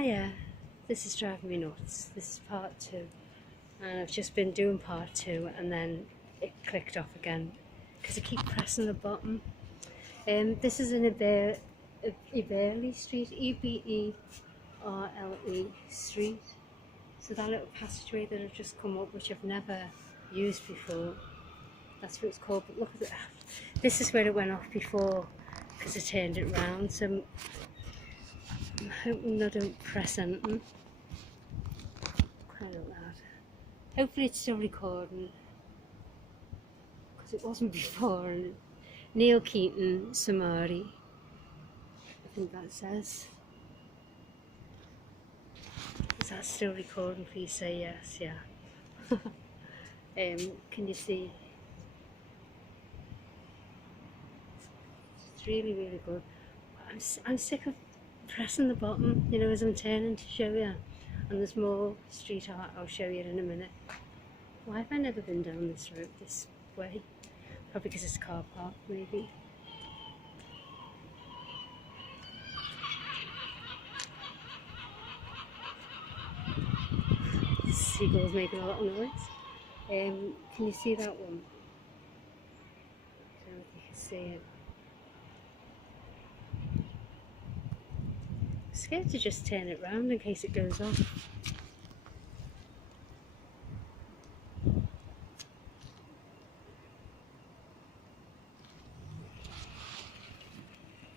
Hiya, this is driving me nuts. This is part 2, and I've just been doing part 2 and then it clicked off again because I keep pressing the button. This is in Eberle Street, Eberle Street. So that little passageway that I've just come up, which I've never used before, that's what it's called. But look at that. This is where it went off before because I turned it round. So I'm hoping I don't press anything. Quite loud. Hopefully it's still recording because it wasn't before. And Neil Keaton, Samari, I think that says. Is that still recording? Please say yes. Yeah. Can you see? It's really, really good. I'm sick of pressing the button, you know, as I'm turning to show you. And there's more street art. I'll show you in a minute. Why have I never been down this road this way? Probably because it's a car park, maybe. Seagulls making a lot of noise. Can you see that one? I don't know if you can see it. I'm scared to just turn it round in case it goes off.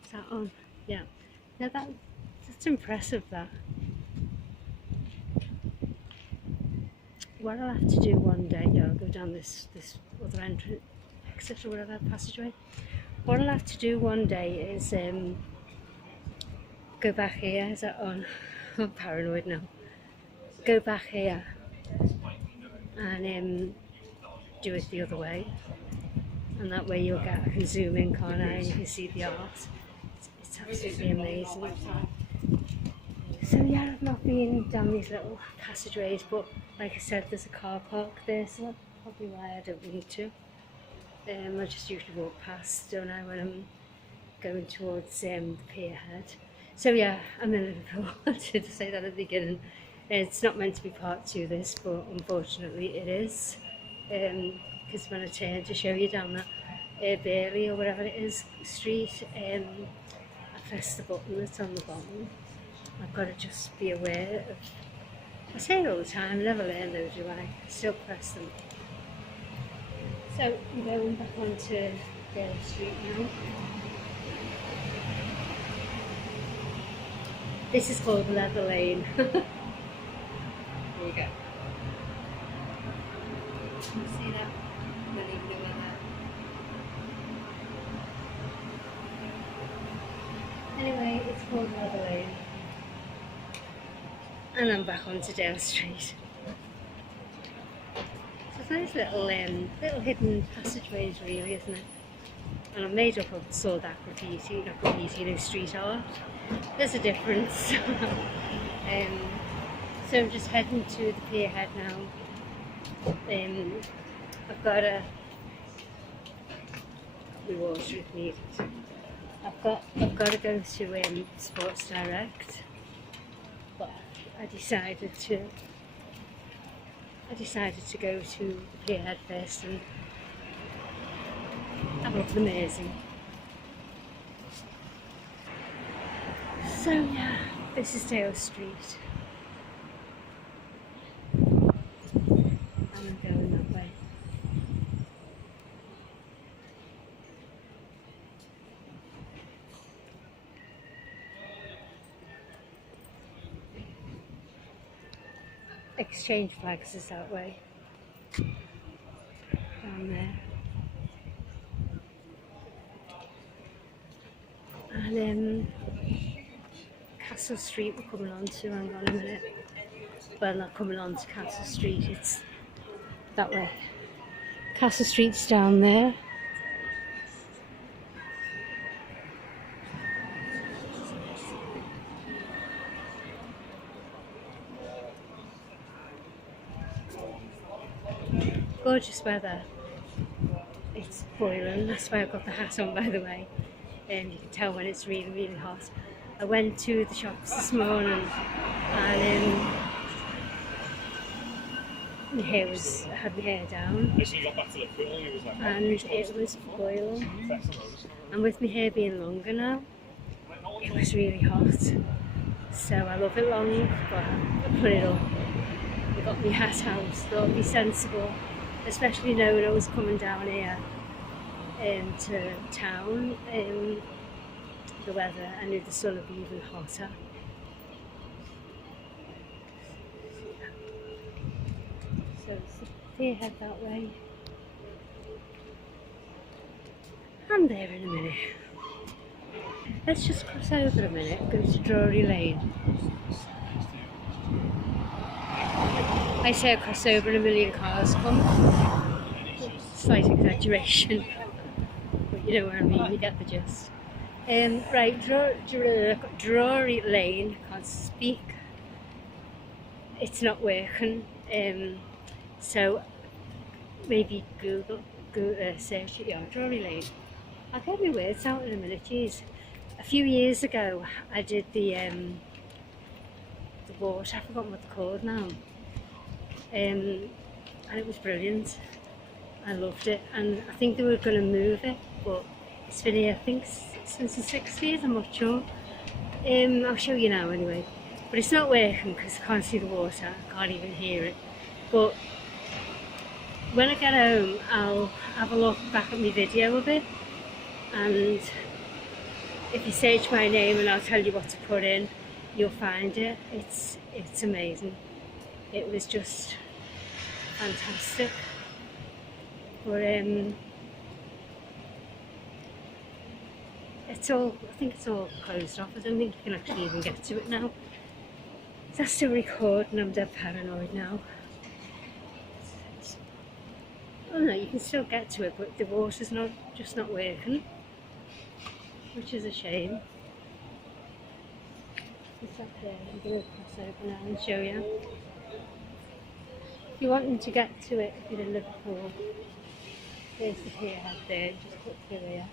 Is that on? Yeah. Now that's impressive, that. What I'll have to do one day, yeah, I'll go down this other entrance, exit or whatever, passageway. What I'll have to do one day is go back here. Is that on? I'm paranoid now. Go back here and do it the other way, and that way you'll get. I can zoom in, can't I? And you can see the art. It's absolutely amazing. So yeah, I've not been down these little passageways, but like I said, there's a car park there, so that's probably why I don't need to. I just usually walk past, don't I, when I'm going towards the PIer Head. So yeah, I'm in Liverpool. I should say that at the beginning. It's not meant to be part 2 this, but unfortunately it is. Because when I turn to show you down that Eberle or whatever it is street, I press the button that's on the bottom. I've got to just be aware of. I say it all the time, I never learn those, do I? Still press them. So I'm going back onto Dale Street now. This is called Leather Lane. There you go. Can you see that? I don't even know where that. Anyway, it's called Leather Lane. And I'm back onto Dale Street. So it's nice little hidden passageways, really, isn't it? And I'm made up of sword art graffiti, not graffiti, you know, street art. There's a difference. So I'm just heading to the PIer Head now. I've got my water if needed. I've got to go to Sports Direct. But I decided to go to the PIer Head first and have a look at the Mersey. So yeah, this is Dale Street. I'm going that way. Exchange flags is that way. Down there. And Castle Street we're coming on to, hang on a minute. Well, not coming on to Castle Street, it's that way. Castle Street's down there. Gorgeous weather. It's boiling, that's why I've got the hat on, by the way. You can tell when it's really, really hot. I went to the shops this morning and my hair I had my hair down and it was boiling, and with my hair being longer now it was really hot, so I love it long, but I put it up. I got my hat out, thought it'd be sensible, especially knowing I was coming down here to town. The weather, I knew the sun would be even hotter. So it's the PIer Head that way. I'm there in a minute. Let's just cross over a minute, go to Drury Lane. I say I cross over and a million cars come. Slight exaggeration, but you know what I mean, you get the gist. Right, Drury Lane, can't speak. It's not working, so maybe Google search it, yeah, Drury Lane. I'll get my words out in a minute, geez. A few years ago I did the water, I've forgotten what they're called now, and it was brilliant. I loved it, and I think they were going to move it, but it's been here, I think, since the 60s, I'm not sure. I'll show you now anyway. But it's not working because I can't see the water, I can't even hear it. But when I get home, I'll have a look back at my video of it, and if you search my name and I'll tell you what to put in, you'll find it. It's amazing. It was just fantastic. But I think it's all closed off. I don't think you can actually even get to it now. That's still recording, I'm dead paranoid now. Oh no, you can still get to it, but the water's just not working, which is a shame. It's up there, I'm going to cross over now and show you. If you're wanting to get to it, if you're in Liverpool, there's the PIer Head there, just put through here.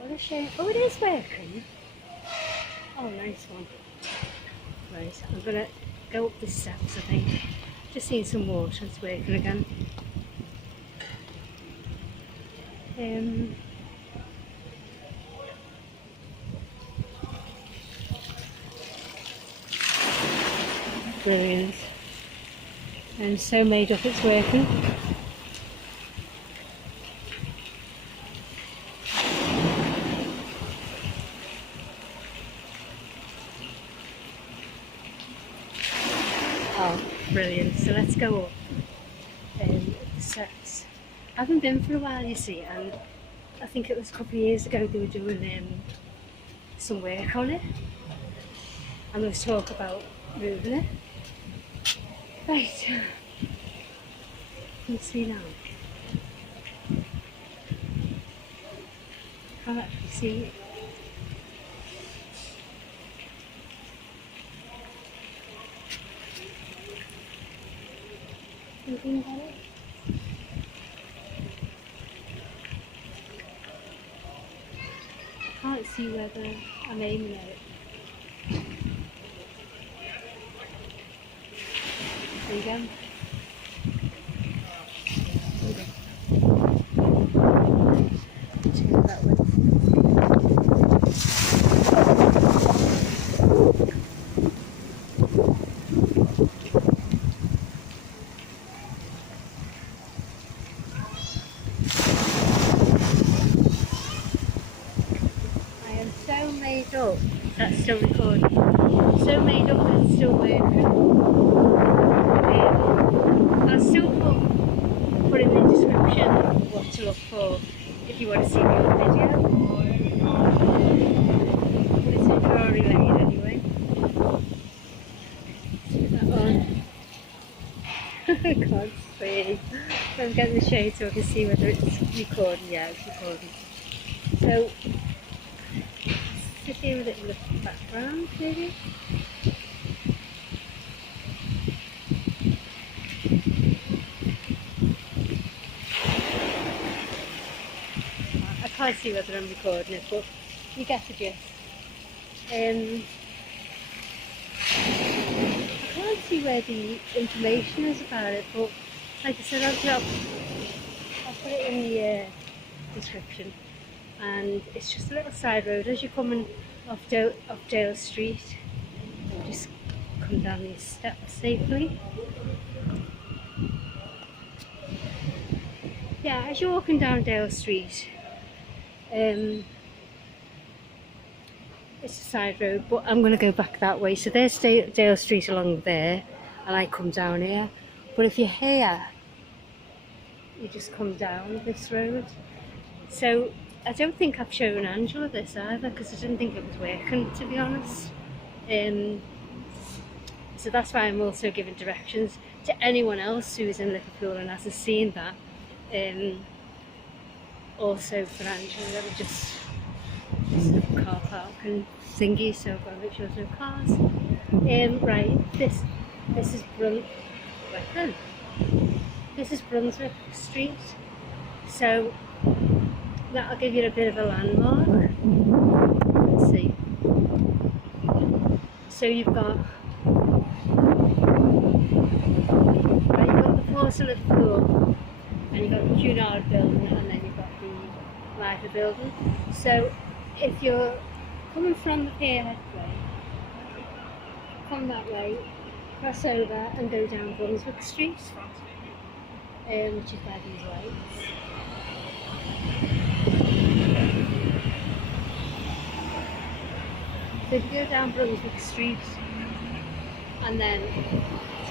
What a shame. Oh, it is working. Oh, nice one. Right, I'm going to go up the steps, I think. Just seen some water, it's working again. Brilliant. And so made up it's working. Oh, brilliant. So let's go up the steps. I haven't been for a while, you see, and I think it was a couple of years ago they were doing some work on it, and there was talk about moving it. Right, you can see now. Can't actually see it. Anything about it? Can't see whether I'm aiming at it. There you go. Let's go that way. I am so made up. That's still recording. So made up that it's still working. I'll still put in the description what to look for if you want to see the other video. But it's in Drury Lane anyway. See that one? I can't see. I'm getting the shade so I can see whether it's recording. Yeah, it's recording. So, sit here with it in the background maybe. can't see whether I'm recording it, but you get the gist. I can't see where the information is about it, but like I said, I'll put it in the description. And it's just a little side road as you're coming off Dale Street. Just come down these steps safely. Yeah, as you're walking down Dale Street, it's a side road, but I'm going to go back that way. So there's Dale Street along there, and I come down here. But if you're here, you just come down this road. So I don't think I've shown Angela this either, because I didn't think it was working, to be honest. So that's why I'm also giving directions to anyone else who is in Liverpool and hasn't seen that. Also for Angela, let me just car park and thingy, so I've got to make sure there's no cars. Right, this is Brunswick Street, so that'll give you a bit of a landmark. Let's see. So you've got the Force of Liverpool, and you've got the Cunard building, and then you've got the Liver building. So if you're coming from the PIer Head way, come that way, cross over and go down Brunswick Street, which is by these lights. So if you go down Brunswick Street and then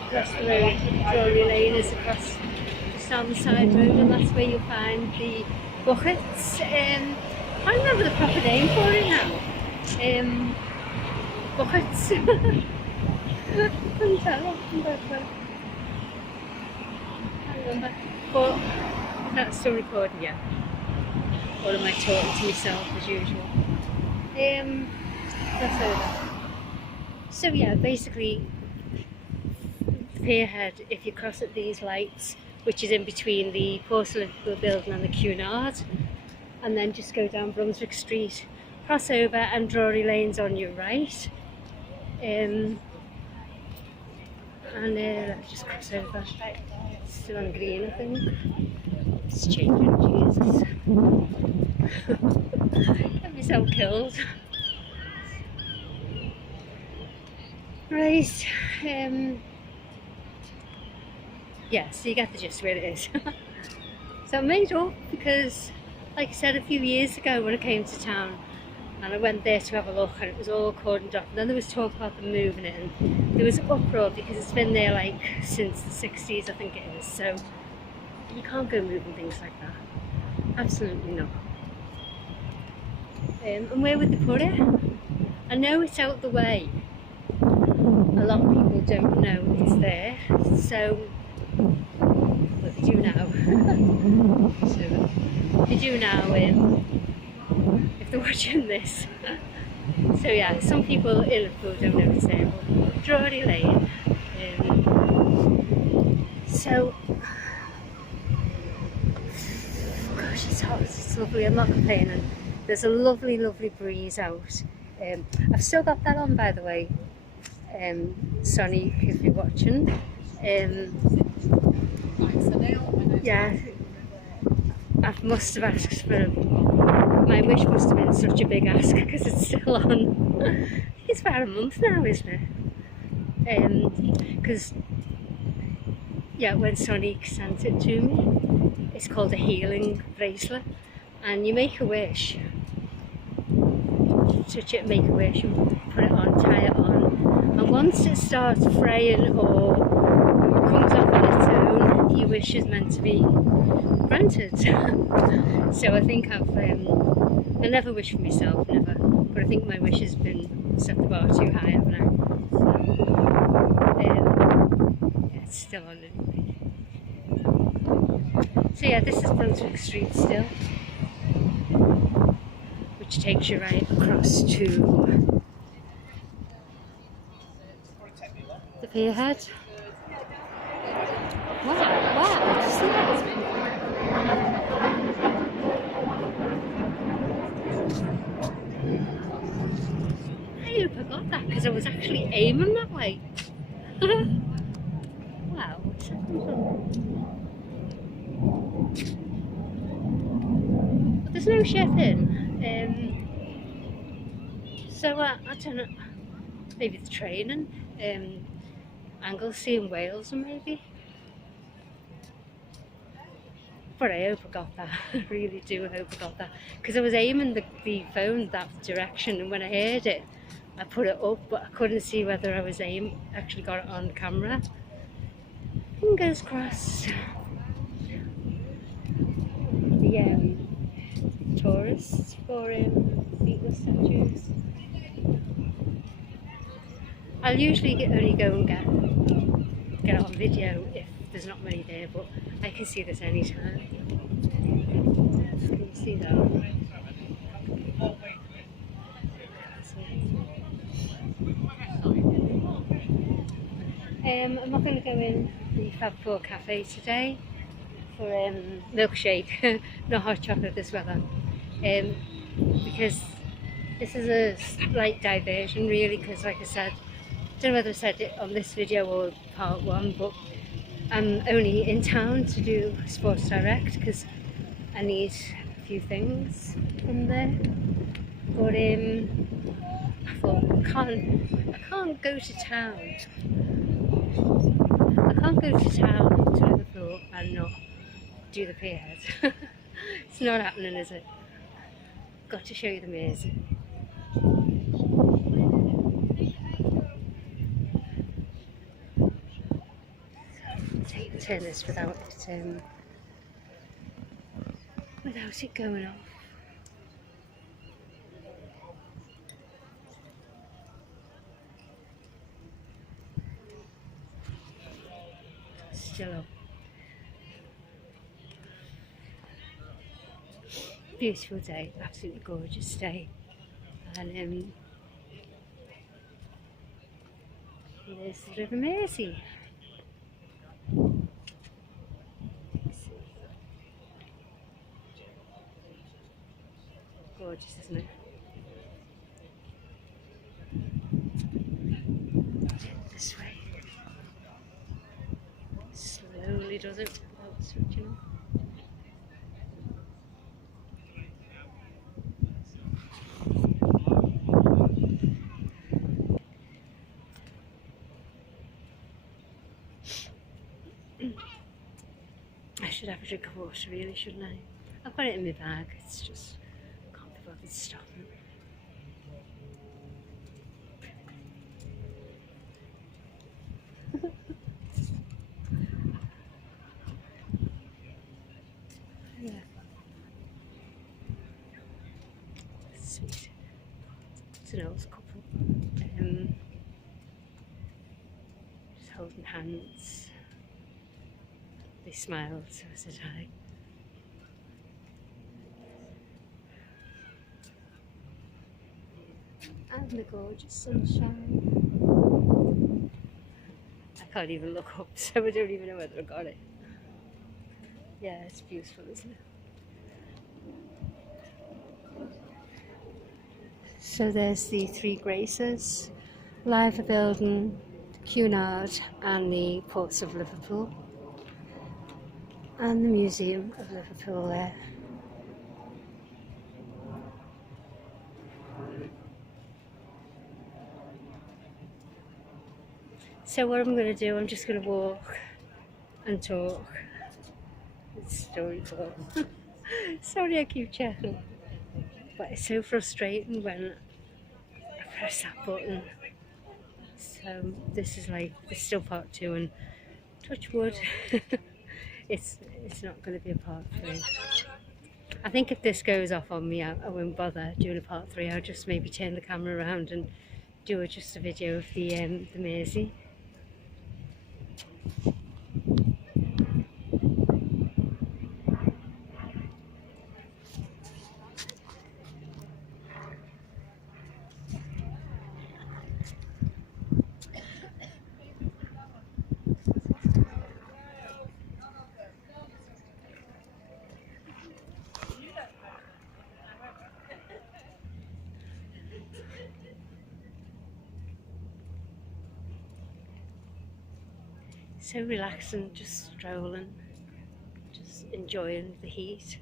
across the road, Drury Lane is across just down the side road, and that's where you'll find the buckets. I can't remember the proper name for it now. Buckets. I couldn't tell. I can't remember. But that's still recording, yeah. Or am I talking to myself as usual? That's over. So yeah, basically, the PIer Head, if you cross at these lights, which is in between the Porcelain building and the Cunard, and then just go down Brunswick Street, cross over, and Drury Lane's on your right. Let's just cross over. It's still on green, I think. It's changing, Jesus. Get myself killed. Right, yeah, so you get the gist where it is. So I made up because, like I said, a few years ago when I came to town and I went there to have a look, and it was all cordoned off, and then there was talk about them moving it, and there was uproar because it's been there like since the 60s, I think it is. So you can't go moving things like that, absolutely not. And where would they put it? I know it's out the way. A lot of people don't know it's there, so well, they do now. So they do now if they're watching this. So yeah, some people in Liverpool don't know it's there. Drury Lane. So gosh, it's hot. It's lovely. I'm not complaining. There's a lovely, lovely breeze out. I've still got that on, by the way. Sonny, if you're watching. Yeah, I must have asked for my wish must have been such a big ask because it's still on. It's about a month now, isn't it? Because yeah, when Sonny sent it to me, it's called a healing bracelet, and you make a wish, touch it, make a wish, and put it on, tie it on. And once it starts fraying or comes off on its own, your wish is meant to be granted. So I think I never wish for myself, never. But I think my wish has been set the bar too high, haven't I? So, yeah, it's still on anyway. So yeah, this is Brunswick Street still, which takes you right across to the PIer Head. Wow, did you see that? got that because I was actually aiming that way. Wow, what's but there's no chef in. So I don't know, maybe the training, Anglesey in Wales or maybe. But I hope I got that. I really do hope I got that. Because I was aiming the phone that direction, and when I heard it, I put it up, but I couldn't see whether I was actually got it on camera. Fingers crossed. The tourists for Beatles statues. I'll usually only go and get it on video if there's not many there, but I can see this anytime. Can you see that? I'm not going to go in the Fab Four Cafe today for milkshake, no hot chocolate this weather, because this is a slight diversion really, because like I said, I don't know whether I said it on this video or part one, but I'm only in town to do Sports Direct because I need a few things from there. But I thought I can't go to town. I can't go to town to Liverpool and not do the PIer Head. It's not happening, is it? Got to show you the Mersey. Turn this without it going off. Still up. Beautiful day, absolutely gorgeous day, and there's the River Mersey. Gorgeous, isn't it? This way. Slowly does it without switching off. I should have a drink of water really, shouldn't I? I've got it in my bag, it's just can't be bothered stopping. Yeah. Sweet. It's an old couple. Just holding hands. They smiled, so I said hi. And the gorgeous sunshine. I can't even look up, so I don't even know whether I got it. Yeah, it's beautiful, isn't it? So there's the Three Graces, Liverpool Building, Cunard and the Ports of Liverpool, and the Museum of Liverpool there. So what I'm going to do, I'm just going to walk and talk. It's storyboard. Sorry I keep chatting, but it's so frustrating when I press that button. So this is still part 2, and touch wood, it's not going to be a part 3. I think if this goes off on me, I won't bother doing a part 3. I'll just maybe turn the camera around and do just a video of the Mersey. So relaxing, just strolling, just enjoying the heat.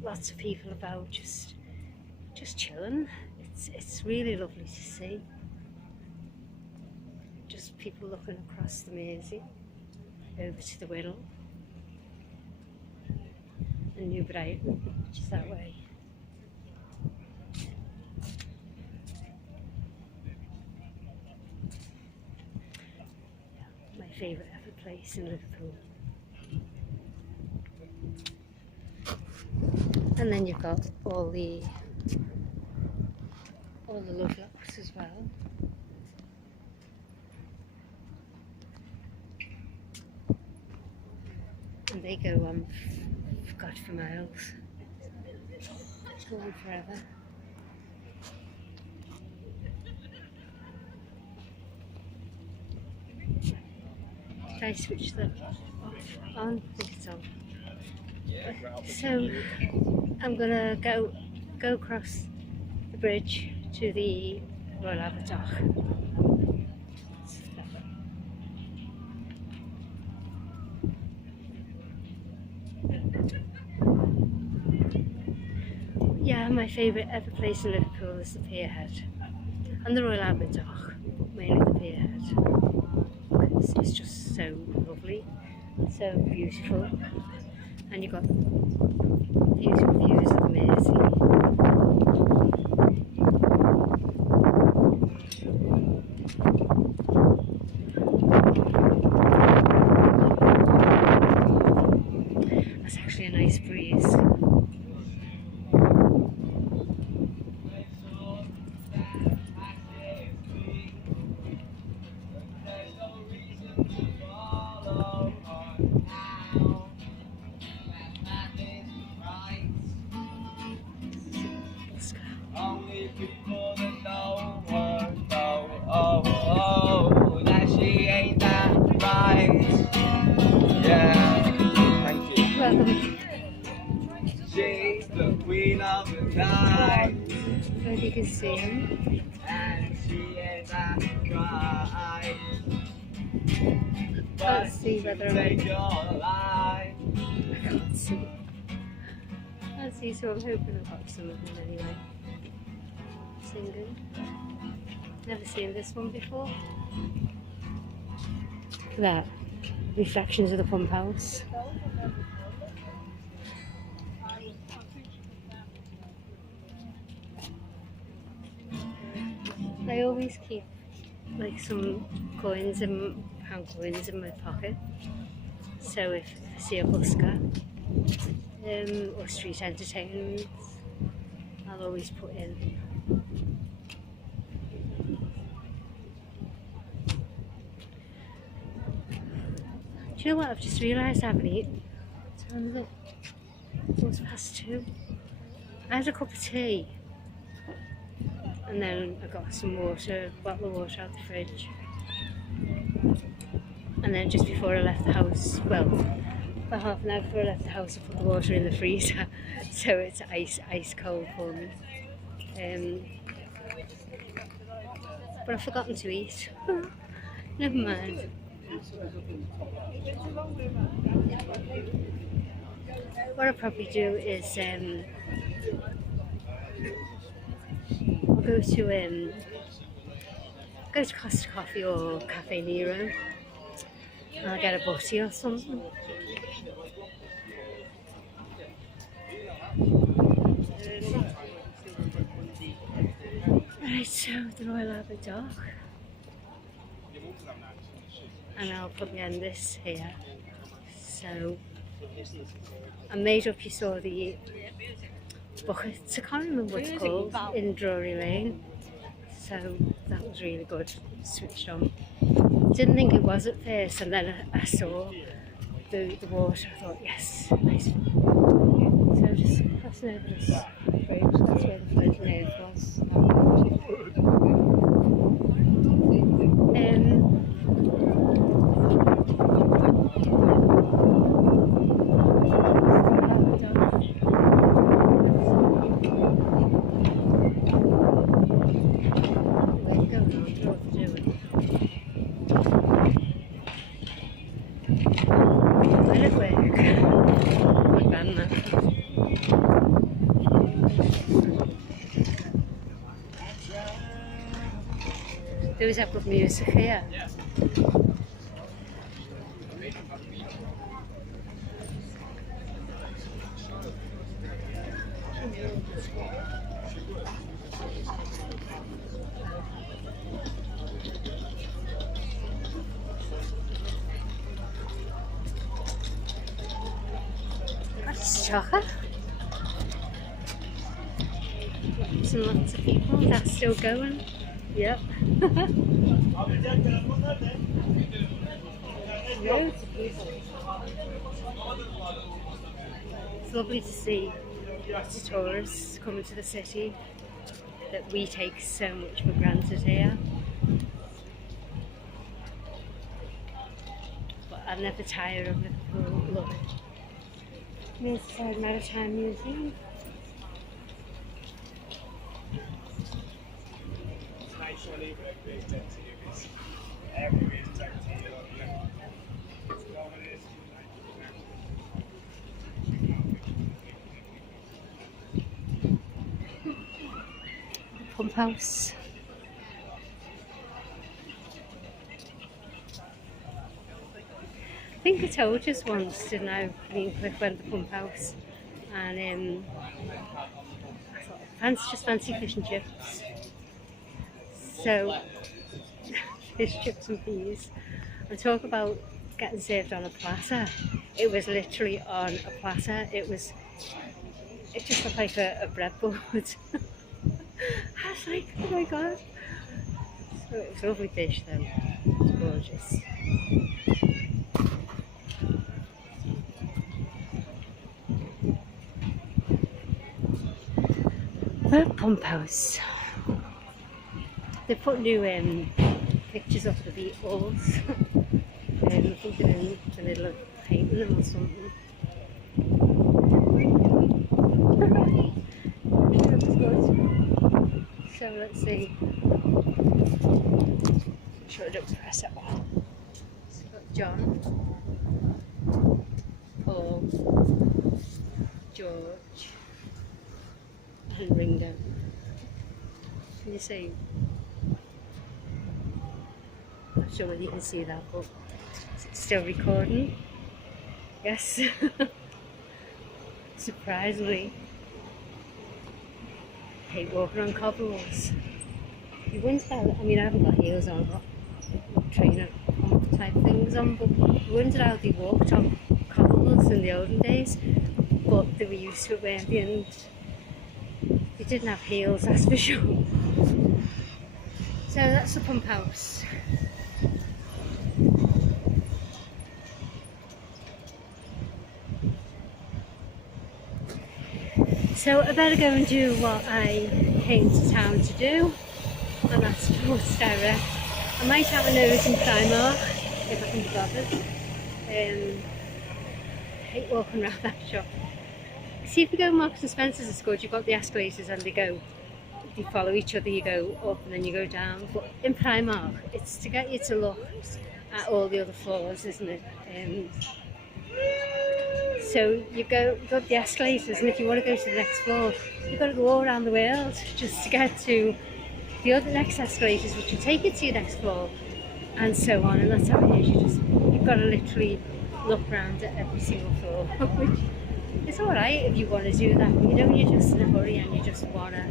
Lots of people about, just chilling. It's really lovely to see. Just people looking across the Mersey over to the Wirral and New Brighton, which is that way. My favourite ever place in Liverpool. And then you've got all the lovelocks as well. And they go on, God, for miles. Go on forever. Can I switch that off? On? I think it's on. So I'm gonna go across the bridge to the Royal Albert Dock. Yeah, my favourite ever place in Liverpool is the PIer Head and the Royal Albert Dock, mainly the PIer Head. It's just so lovely, so beautiful, and you've got beautiful views of the Mersey. That's actually a nice breeze. She's the queen of the night. So you can see him. And she ain't that right. Can't see whether Take your life. I can't see. Can't see, so I'm hoping I've got some of them anyway. Singing. Never seen this one before. Look at that. Reflections of the pump house. I always keep like some coins and pound coins in my pocket, so if I see a busker or street entertainment, I'll always put in. Do you know what? I've just realised I haven't eaten. What time is it? 2:15. I had a cup of tea. And then I got some water, a bottle of water out the fridge. And then just before I left the house, well, about half an hour before I left the house, I put the water in the freezer, so it's ice cold for me. But I've forgotten to eat. Never mind. What I'll probably do is go to Costa Coffee or Cafe Nero, and I'll get a butty or something. Right, so the Royal Albert Dock, and I'll probably end this here. So I made up, you saw the buckets, I can't remember what it's called, in Drury Lane, so that was really good, switched on. Didn't think it was at first, and then I saw the water, I thought yes, nice. So just crossing over this bridge, that's where the floating earth was. Well at work. Good band that. They always have good music here. That's chocolate. Lots and lots of people. That's still going. Yep. Loads of people. It's lovely to see lots of tourists coming to the city that we take so much for granted here. But I'll never tire of Liverpool. Love it. Merseyside Maritime Museum. Pump house. I think I told you once, didn't I? Me and Cliff went to the pump house, and I thought, fancy fish and chips. So, fish, chips and peas. And talk about getting served on a platter. It was literally on a platter. It just looked like a breadboard. I was like, oh my god. So it was lovely fish though. It was gorgeous. The pump house. They put new pictures up of the Eberles. I think they're in the middle of painting them or something. That was good. So let's see. I'm sure I don't press that one. So we've got John, Paul, George, and Ringo. Can you see? I'm not sure whether you can see that, but it's still recording. Yes. Surprisingly. I hate walking on cobbles. You wonder how, I mean, I haven't got heels on, I've got trainer type things on, but I wondered how they walked on cobbles in the olden days, but they were used to it, weren't they? And they didn't have heels, that's for sure. So that's the pump house. So I better go and do what I came to town to do, and that's towards direct. I might have a nose in Primark if I can be bothered. I hate walking around that shop. See, if you go Marks and Spencer's, it's good. You've got the escalators and they follow each other. You go up and then you go down. But in Primark, it's to get you to look at all the other floors, isn't it? So you go up the escalators, and if you want to go to the next floor, you've got to go all around the world just to get to the other next escalators, which will take you to your next floor, and so on. And that's how it is. You've got to literally look around at every single floor, which is all right if you want to do that. But you know, when you're just in a hurry and you just want to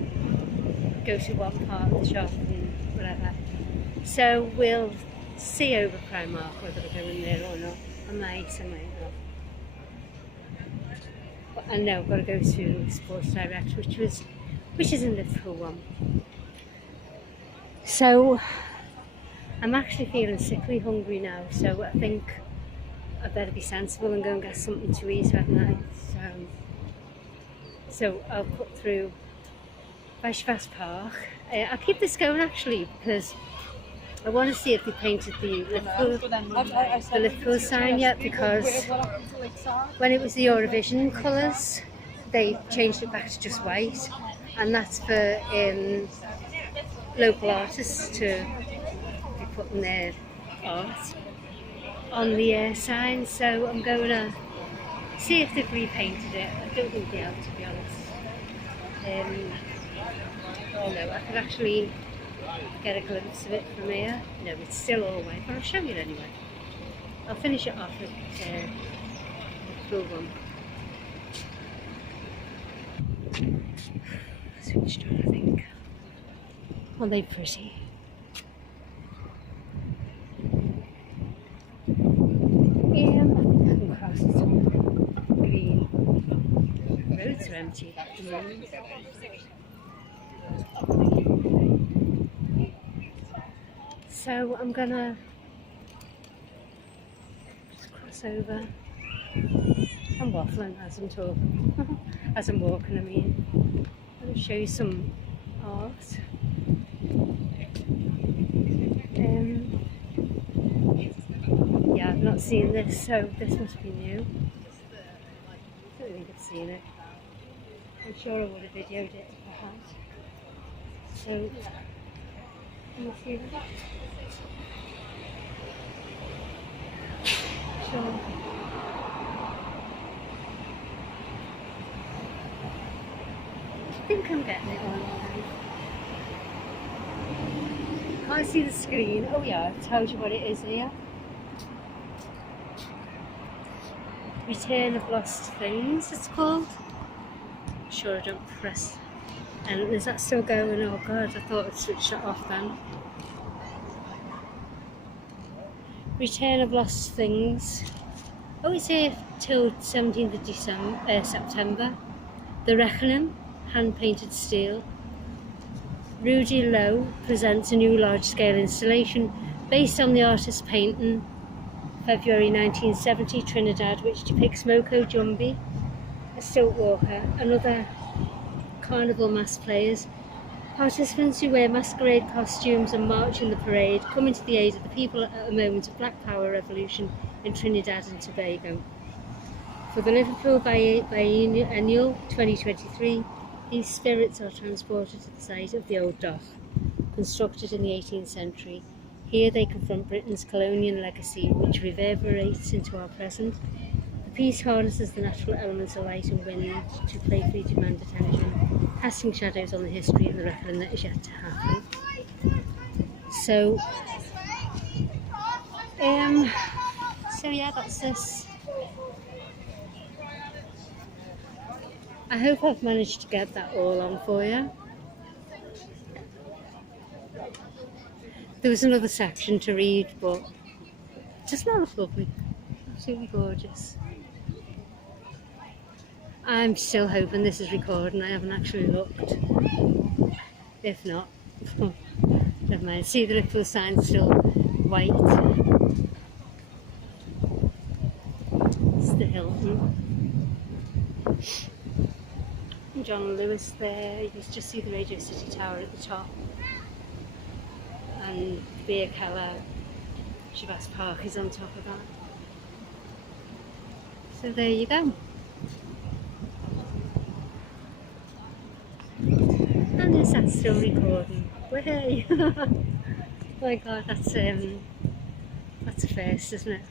go to one part of the shop and whatever. So we'll see over Primark whether I go in there or not. I might not. But I know I've got to go to Sports Direct, which is in Liverpool One. So I'm actually feeling sickly hungry now, so I think I better be sensible and go and get something to eat at night. So I'll cut through Busker Park. I'll keep this going actually because I want to see if they painted the Liverpool sign yet, because when it was the Eurovision colours, they changed it back to just white, and that's for local artists to be putting their art. on the sign, so I'm going to see if they've repainted it. I don't think they have, to be honest. Oh no, I could actually get a glimpse of it from here. No, it's still all white, but I'll show you anyway. I'll finish it off with Liverpool One. Switched on, I think. Are they pretty? I think I can cross some green. Roads are empty at the moment. So I'm gonna just cross over. I'm waffling as I'm talking, as I'm walking, I mean. I'll show you some art. Yeah, I've not seen this, so this must be new. I don't think I've seen it. I'm sure I would have videoed it if I had. So, can you see that? Sure. I think I'm getting it on now. Can't see the screen. Oh yeah, it tells you what it is here. Return of Lost Things, it's called. I'm sure I don't press. And is that still going? Oh god, I thought I'd switched that off then. Return of Lost Things. Oh, it's here till 17th of September. The Reckoning, hand-painted steel. Rudy Lowe presents a new large-scale installation based on the artist's painting, February 1970, Trinidad, which depicts Moko Jumbi, a stilt walker, and other carnival mass players. Participants who wear masquerade costumes and march in the parade, coming to the aid of the people at a moment of Black Power revolution in Trinidad and Tobago. For the Liverpool Biennial 2023, these spirits are transported to the site of the old dock, constructed in the 18th century. Here they confront Britain's colonial legacy, which reverberates into our present. The piece harnesses the natural elements of light and wind to playfully demand attention, casting shadows on the history and the reckoning that is yet to happen. So yeah, that's this. I hope I've managed to get that all on for you. There was another section to read, but just not look lovely. Absolutely gorgeous. I'm still hoping this is recording. I haven't actually looked. If not, never mind. See, the Liverpool sign still white. It's the Hilton. John Lewis there. You can just see the Radio City Tower at the top. And Beer Keller, Shabazz Park is on top of that. So there you go. And is that still recording? Way! Oh my god, that's a first, isn't it?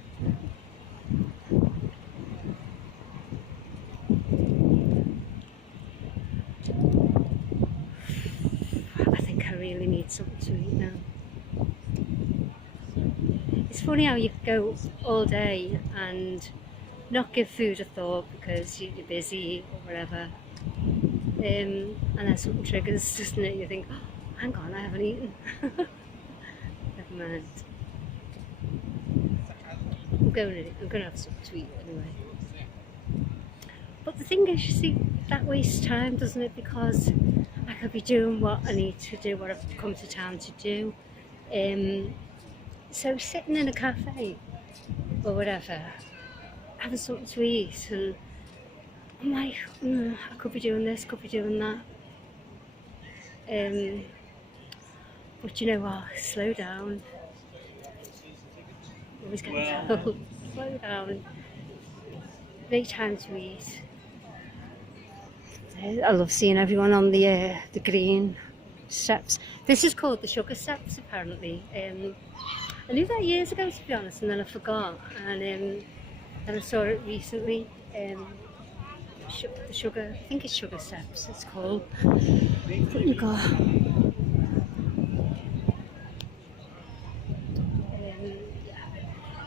I think I really need something to eat now. It's funny how you go all day and not give food a thought because you're busy or whatever, and then something triggers, doesn't it? You think, oh, hang on, I haven't eaten. Never mind. I'm going to have something to eat anyway. But the thing is, you see, that wastes time, doesn't it? Because I could be doing what I need to do, what I've come to town to do. So sitting in a cafe or whatever, having something to eat, and I'm like, I could be doing this, could be doing that. But you know what? Slow down. Always getting told. Slow down. Make time to eat. I love seeing everyone on the green steps. This is called the Sugar Steps, apparently. I knew that years ago, to be honest, and then I forgot. And then I saw it recently. The sugar, I think it's Sugar Steps. It's called. Put in the car.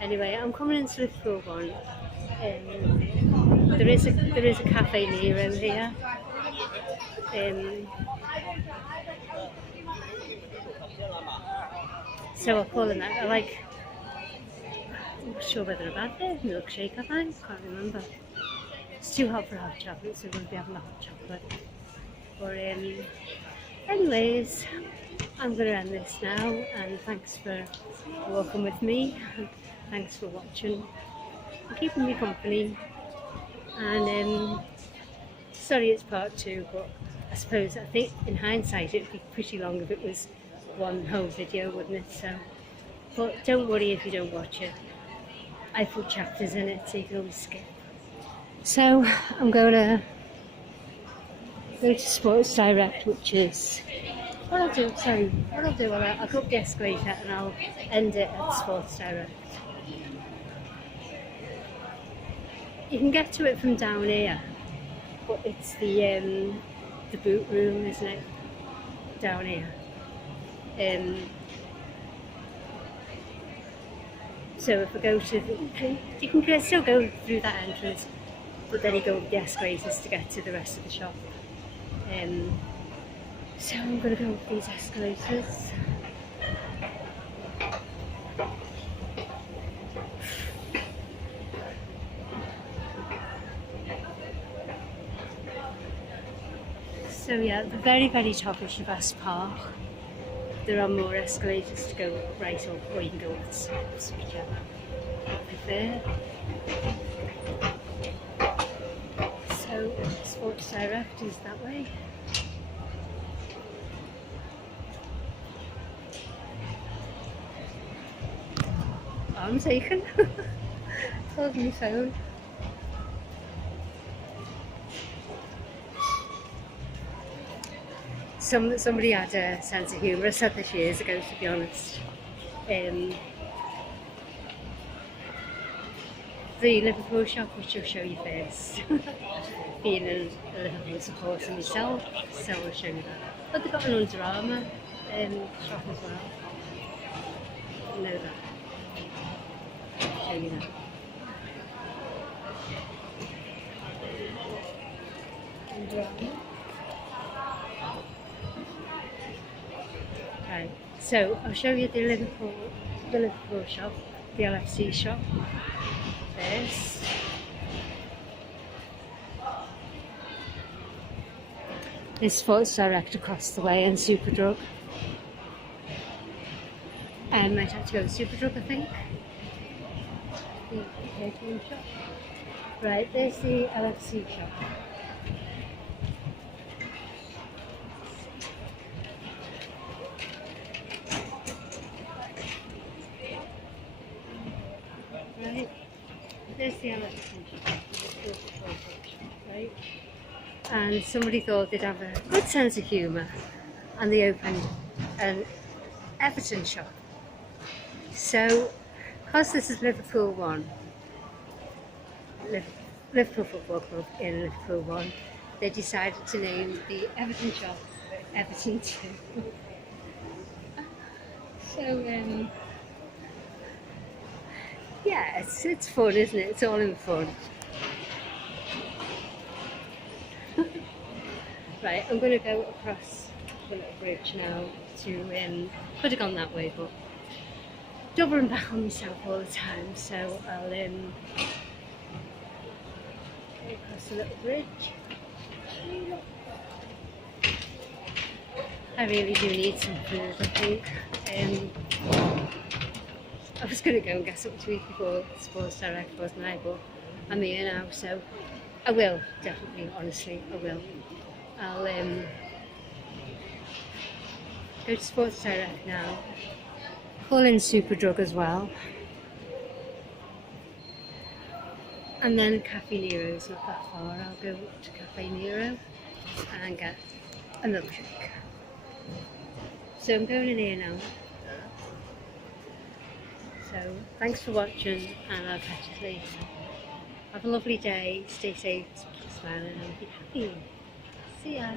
Anyway, I'm coming into Liverpool One. There is a Cafe Nero here. So I'll call them that. I'm not sure whether I've had their milkshake, have I? Can't remember. It's too hot for hot chocolate, so we'll be having a hot chocolate. But anyways, I'm going to end this now, and thanks for walking with me. Thanks for watching and keeping me company. And sorry it's part 2, but I think in hindsight it'd be pretty long if it was one whole video, wouldn't it? So, but don't worry if you don't watch it. I put chapters in it, so you can always skip. So I'm going to go to Sports Direct, which is what I'll do. I'll go up the escalator and I'll end it at Sports Direct. You can get to it from down here, but it's the boot room, isn't it? Down here. So if I go to you can still go through that entrance, but then you go up the escalators to get to the rest of the shop. So I'm going to go up these escalators. So yeah, at the very, very top is your best park. There are more escalators to go right up, or you can go up the steps, whichever you prefer. So Sports Direct is that way. I'm taken. Hold my phone. Somebody had a sense of humour. I said this years ago, to be honest. The Liverpool shop, which I'll show you first. Being a Liverpool supporter myself, so I'll show you that. But they've got an Under Armour shop as well. You know that. I'll show you that. Under Armour. Right, so I'll show you the Liverpool shop, the LFC shop first. There's Sports Direct across the way and Superdrug. And might have to go to Superdrug, I think. The perfume shop. Right, there's the LFC shop. Right, there's the LFC shop. Right. And somebody thought they'd have a good sense of humour, and they opened an Everton shop. So, because this is Liverpool One, Liverpool Football Club in Liverpool One, they decided to name the Everton shop Everton 2. So, yeah, it's fun, isn't it? It's all in fun. Right, I'm going to go across the little bridge now to, could have gone that way, but doubling back on myself all the time, so I'll go across the little bridge. I really do need some food, I think. I was going to go and get something to eat before Sports Direct, wasn't I? But I'm here now, so I will, definitely, honestly, I will. I'll go to Sports Direct now, call in Superdrug as well, and then Cafe Nero's not that far. I'll go to Cafe Nero and get a milkshake. So I'm going in here now. So thanks for watching, and I'll catch you later. Have a lovely day, stay safe, keep smiling and be happy. See ya.